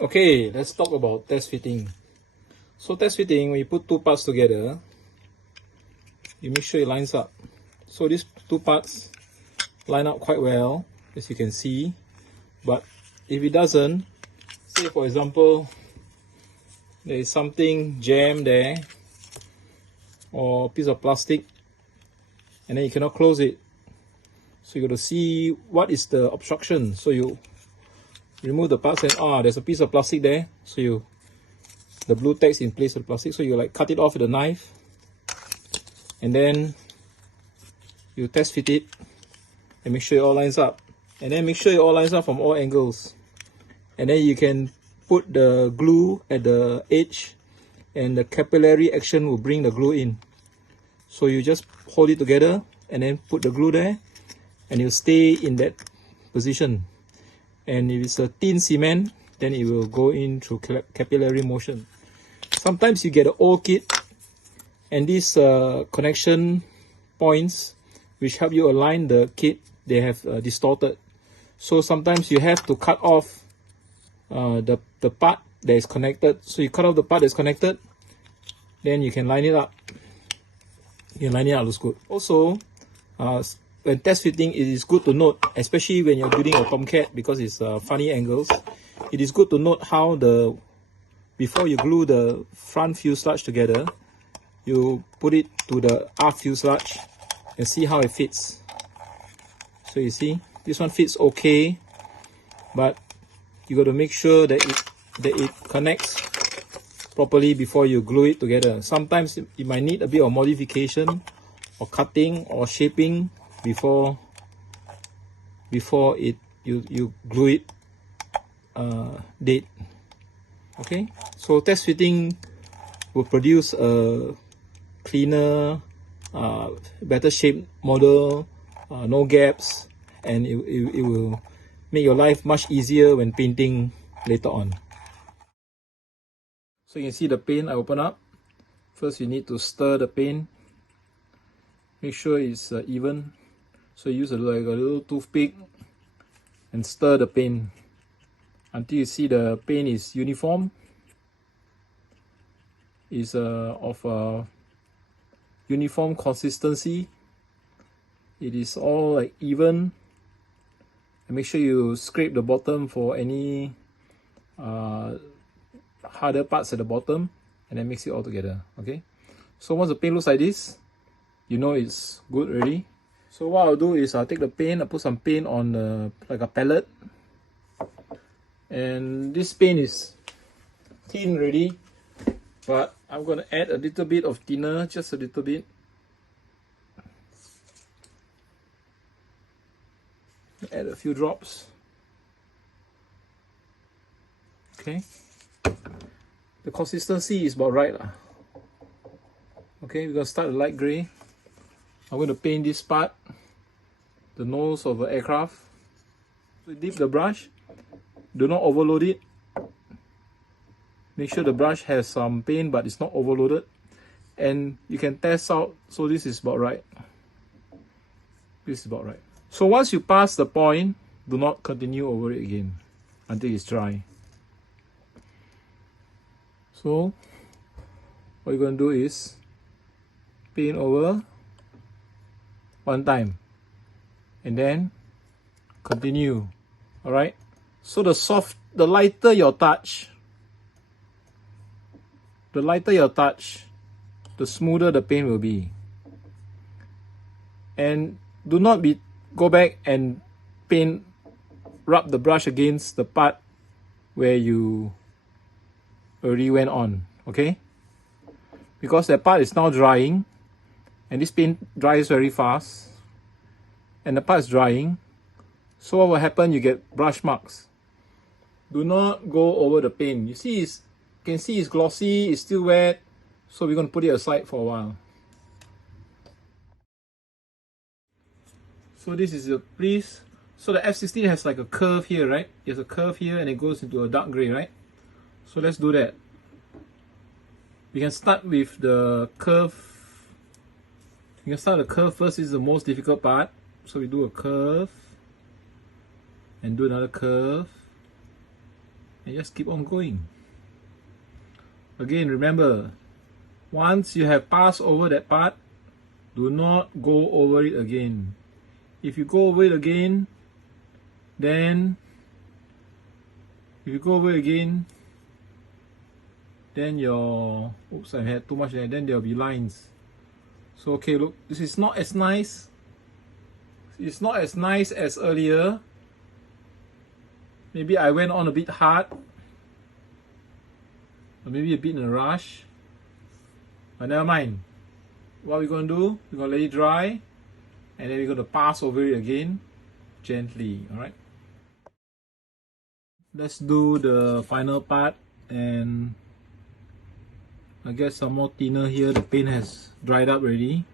Okay, let's talk about test fitting. So test fitting, when you put two parts together, you make sure it lines up. So these two parts line up quite well, as you can see. But if it doesn't, say for example, there is something jammed there, or a piece of plastic, and then you cannot close it. So you got to see what is the obstruction. So you remove the parts and there's a piece of plastic there. So the blue text in place of the plastic. So you like cut it off with a knife, and then you test fit it and make sure it all lines up. And then make sure it all lines up from all angles. And then you can put the glue at the edge, and the capillary action will bring the glue in. So you just hold it together and then put the glue there, and it'll stay in that position. And if it's a thin cement, then it will go in through capillary motion. Sometimes you get an old kit, and these connection points which help you align the kit, they have distorted. So sometimes you have to cut off the part that is connected. So you cut off the part that's connected, then you can line it up. You can line it up, looks good. Also, when test fitting, it is good to note, especially when you're building a Tomcat, because it's funny angles. It is good to note how before you glue the front fuselage together, you put it to the aft fuselage and see how it fits. So you see, this one fits okay, but you got to make sure that it connects properly before you glue it together. Sometimes it might need a bit of modification or cutting or shaping before you glue it dead. Okay, so test fitting will produce a cleaner, better shaped model, no gaps, and it will make your life much easier when painting later on. So you can see the paint I open up. First you need to stir the paint, make sure it's even. So use like a little toothpick and stir the paint until you see the paint is uniform, is of uniform consistency. It is all like even. And make sure you scrape the bottom for any harder parts at the bottom, and then mix it all together. Okay, so once the paint looks like this, you know it's good already. So what I'll do is I'll take the paint, I'll put some paint on like a palette, and this paint is thin already, but I'm going to add a little bit of thinner, just a little bit. Add a few drops. Okay, the consistency is about right. Okay, we're going to start a light gray. I'm going to paint this part, the nose of the aircraft. So dip the brush, do not overload it. Make sure the brush has some paint but it's not overloaded, and you can test out. So this is about right. This is about right. So once you pass the point, do not continue over it again until it's dry. So what you're going to do is paint over one time and then continue. All right, so the lighter your touch, the smoother the paint will be. And do not go back and rub the brush against the part where you already went on. Okay, because that part is now drying, and this paint dries very fast, and the part is drying. So what will happen? You get brush marks. Do not go over the paint. You see, you can see it's glossy, it's still wet, so we're going to put it aside for a while. So this is the piece. So the F-16 has like a curve here, right? There's a curve here and it goes into a dark gray, right? So let's do that. We can start with the curve. We can start the curve first. This is the most difficult part. So we do a curve and do another curve and just keep on going. Again, remember, once you have passed over that part, do not go over it again. If you go over it again, then your, oops, I had too much there, then there'll be lines. So okay, look, this is not as nice. It's not as nice as earlier. Maybe I went on a bit hard, or maybe a bit in a rush, but never mind. What we're going to do, we're going to let it dry, and then we're going to pass over it again gently. Alright, let's do the final part, and I get some more thinner here. The paint has dried up already,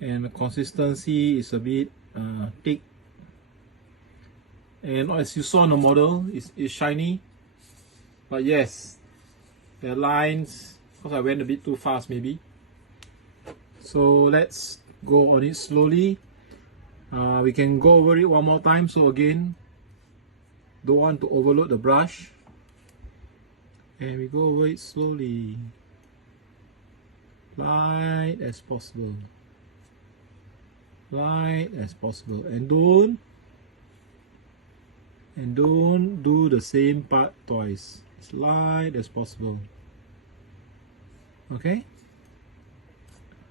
and the consistency is a bit thick, and as you saw in the model, it's shiny, but yes, there are lines because I went a bit too fast maybe. So let's go on it slowly. We can go over it one more time. So again, don't want to overload the brush, and we go over it slowly, light as possible, and don't do the same part twice. As light as possible. Okay,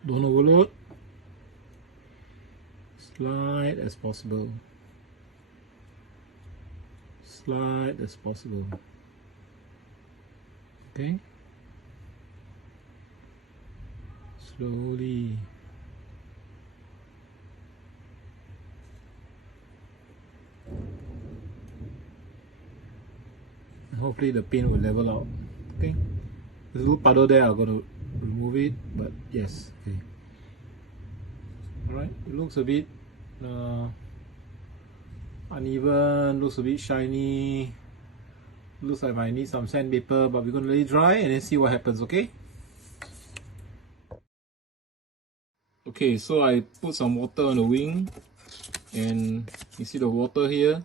don't overload. As light as possible, okay, slowly. Hopefully the paint will level out. Okay, there's a little puddle there. I'm going to remove it, but yes, okay. Alright, it looks a bit uneven, looks a bit shiny, looks like I need some sandpaper, but we're going to let it dry and then see what happens. Okay, so I put some water on the wing, and you see the water here,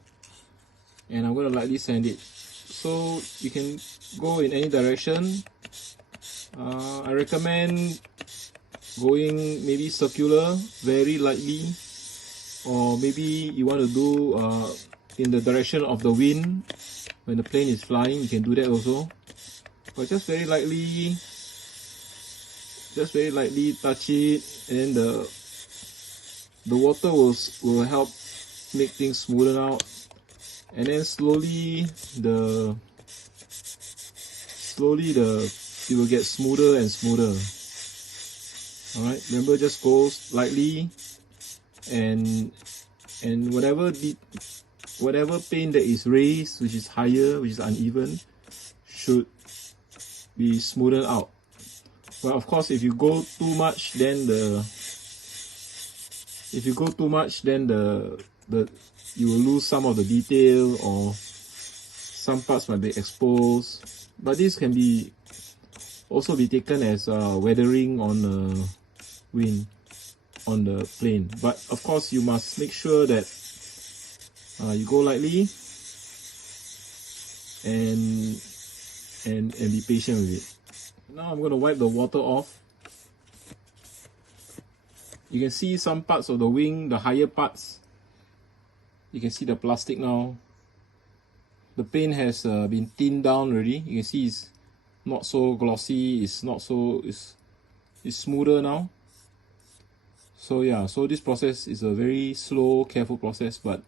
and I'm going to lightly sand it. So you can go in any direction. I recommend going maybe circular, very lightly, or maybe you want to do in the direction of the wind when the plane is flying. You can do that also, but just very lightly touch it, and then the water will help make things smoothen out, and then slowly it will get smoother and smoother. Alright, remember, just go lightly, and whatever paint that is raised, which is higher, which is uneven, should be smoothed out. But of course, if you go too much, then you will lose some of the detail, or some parts might be exposed. But this can also be taken as weathering on the wind, on the plane. But of course, you must make sure that you go lightly and be patient with it. Now I'm going to wipe the water off. You can see some parts of the wing, the higher parts. You can see the plastic now. The paint has been thinned down already. You can see it's not so glossy. It's smoother now. So yeah, so this process is a very slow, careful process, but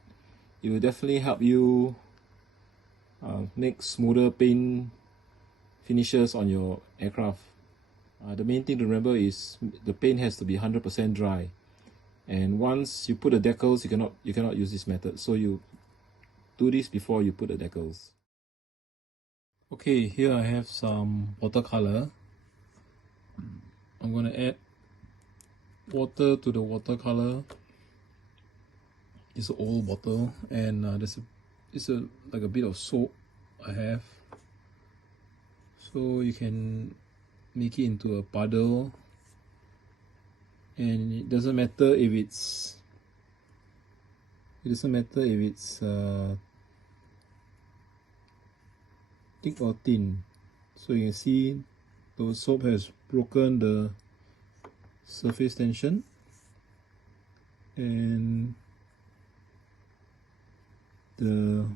it will definitely help you make smoother paint finishes on your aircraft. The main thing to remember is the paint has to be 100% dry, and once you put the decals, you cannot use this method. So you do this before you put the decals. Okay, here I have some watercolor. I'm going to add water to the watercolor. It's an old bottle, and there's like a bit of soap I have. So you can make it into a puddle, and it doesn't matter if it's thick or thin. So you can see the soap has broken the surface tension, and the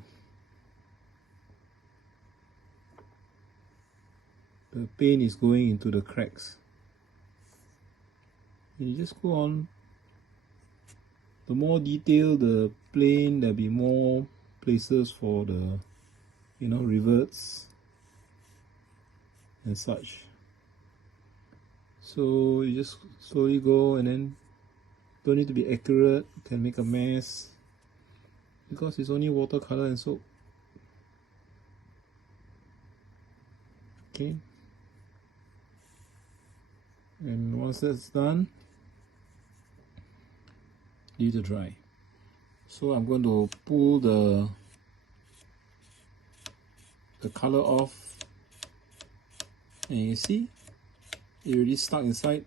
paint is going into the cracks. And you just go on. The more detailed the plane, there'll be more places for the rivets and such. So you just slowly go, and then don't need to be accurate, can make a mess because it's only watercolor and soap. Okay, and once that's done, leave it dry. So I'm going to pull the color off, and you see it already stuck inside,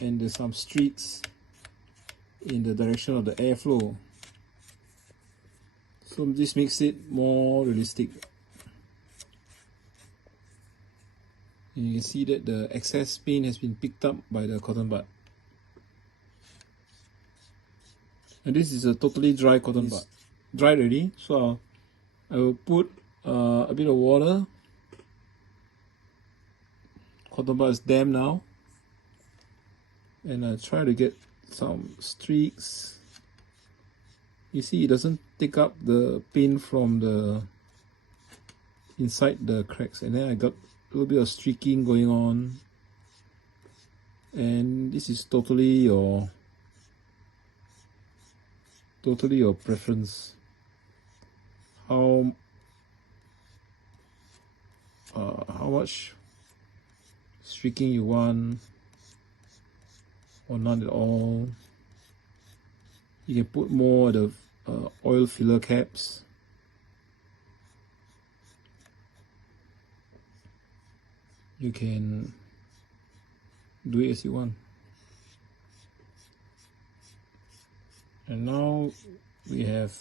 and there's some streaks in the direction of the airflow. So this makes it more realistic. And you can see that the excess paint has been picked up by the cotton bud. And this is a totally dry cotton bud. Dry already, so I will put a bit of water. Cotton bud is damp now, and I try to get some streaks. You see, it doesn't take up the paint from the inside the cracks, and then I got a little bit of streaking going on. And this is totally your preference. How much streaking you want, or none at all. You can put more of the oil filler caps. You can do it as you want. And now we have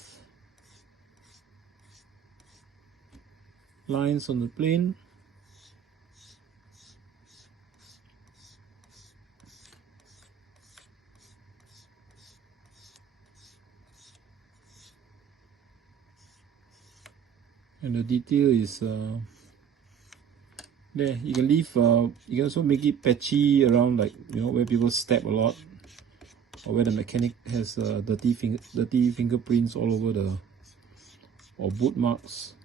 lines on the plane. And the detail is there. You can leave, you can also make it patchy around, like where people step a lot, or where the mechanic has dirty fingerprints all over or boot marks.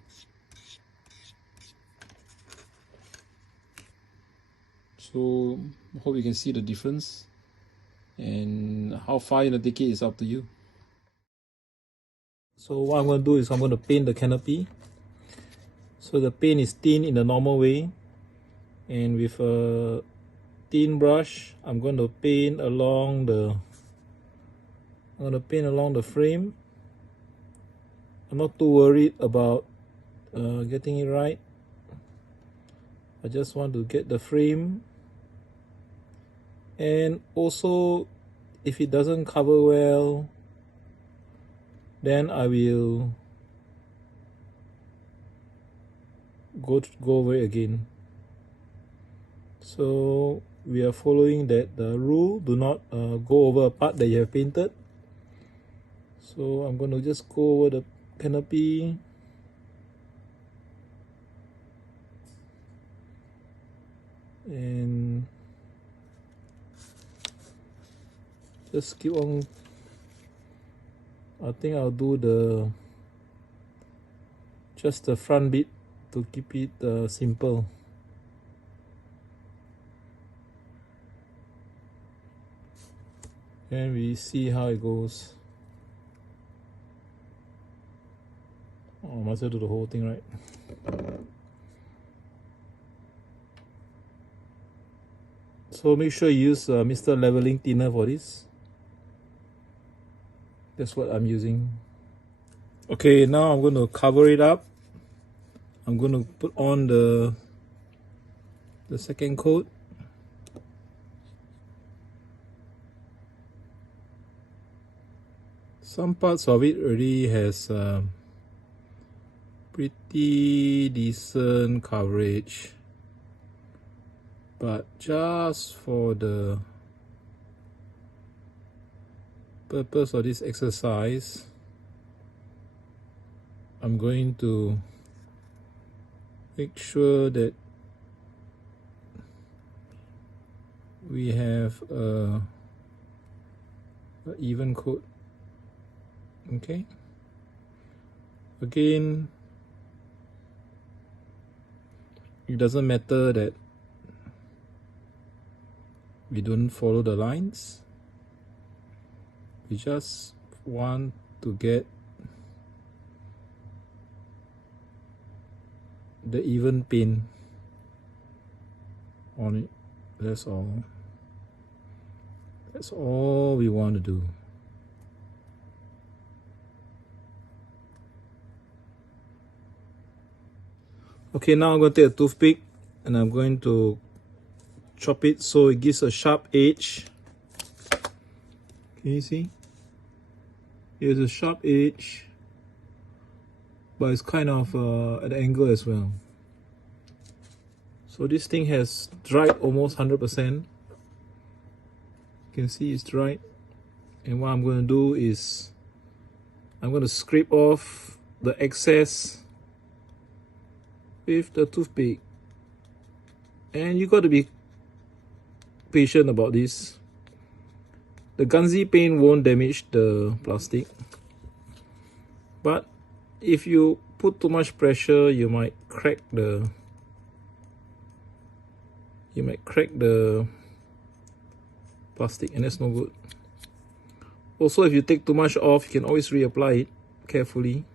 So I hope you can see the difference, and how far you take it is up to you. So what I'm going to do is I'm going to paint the canopy. So the paint is thin in the normal way, and with a thin brush I'm going to paint along the frame. I'm not too worried about getting it right. I just want to get the frame, and also if it doesn't cover well, then I will go over it again. So we are following the rule, do not go over a part that you have painted. So I'm going to just go over the canopy, and just keep on. I think I'll do just the front bit to keep it simple. And we see how it goes. Oh, I must have to do the whole thing, right? So make sure you use Mr. Leveling Thinner for this. That's what I'm using. Okay, now I'm going to cover it up. I'm going to put on the second coat. Some parts of it already has pretty decent coverage, but just for the purpose of this exercise, I'm going to make sure that we have a even coat. Okay, again, it doesn't matter that we don't follow the lines. We just want to get the even pin on it. That's all. That's all we want to do. Okay, now I'm going to take a toothpick and I'm going to chop it so it gives a sharp edge. Can you see? Here's a sharp edge, but it's kind of at an angle as well. So this thing has dried almost 100%. You can see it's dried. And what I'm going to do is I'm going to scrape off the excess with the toothpick. And you got to be patient about this. The Gunzi paint won't damage the plastic, but if you put too much pressure, you might crack the plastic, and that's no good. Also, if you take too much off, you can always reapply it carefully.